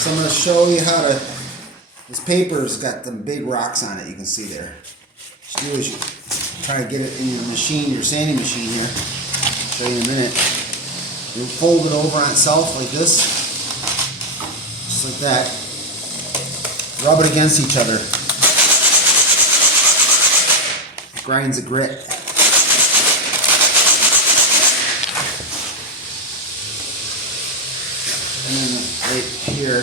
So I'm going to show you how to, this paper's got them big rocks on it, you can see there. What you do is you try to get it in your machine, your sanding machine here. I'll show you in a minute. You fold it over on itself like this, just like that. Rub it against each other. Grinds a grit. And then right here,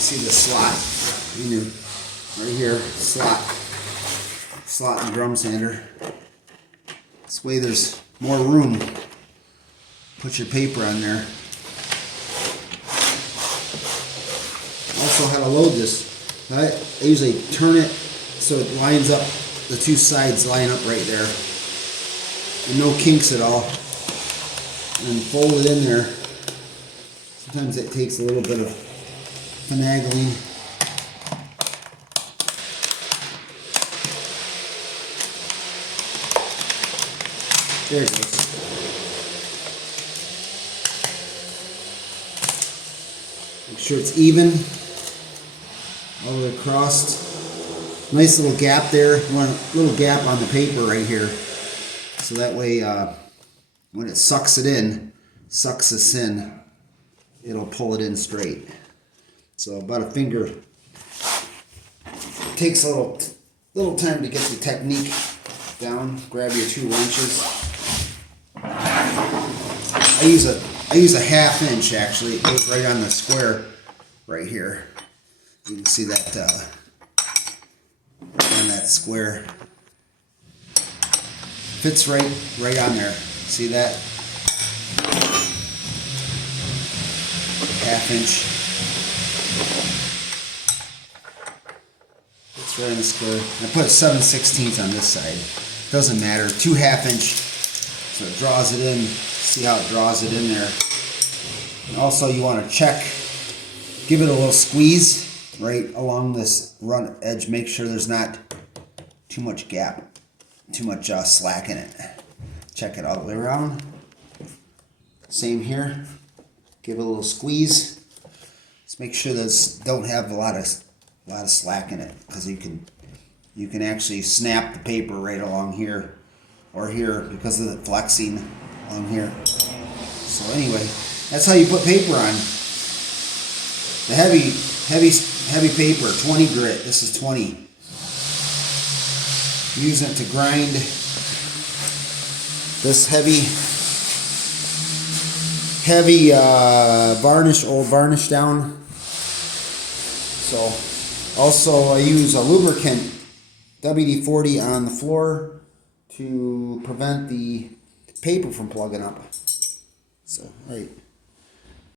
see the slot, right here, slot and drum sander. This way there's more room. Put your paper on there. Also how to load this. I usually turn it so it lines up, the two sides line up right there. And no kinks at all. And fold it in there. Sometimes it takes a little bit of finagling. There it goes. Make sure it's even all the way across. Nice little gap there. You want a little gap on the paper right here. So that way when it sucks this in, it'll pull it in straight. So about a finger. It takes a little time to get the technique down. Grab your 2 wrenches. I use a 1/2 inch actually. It goes right on the square right here. You can see that on that square. Fits right on there. See that? 1/2 inch. Fits right in the square. I put a 7/16 on this side. Doesn't matter. 2 1/2 inch. So it draws it in. See how it draws it in there. And also you want to check. Give it a little squeeze right along this run edge. Make sure there's not too much gap. Too much slack in it. Check it all the way around. Same here. Give it a little squeeze. Just make sure that don't have a lot of slack in it, because you can actually snap the paper right along here or here because of the flexing along here. So anyway, that's how you put paper on. The heavy paper, 20 grit. This is 20. Using it to grind this heavy varnish, old varnish down. So also I use a lubricant, WD-40 on the floor to prevent the paper from plugging up. So, all right.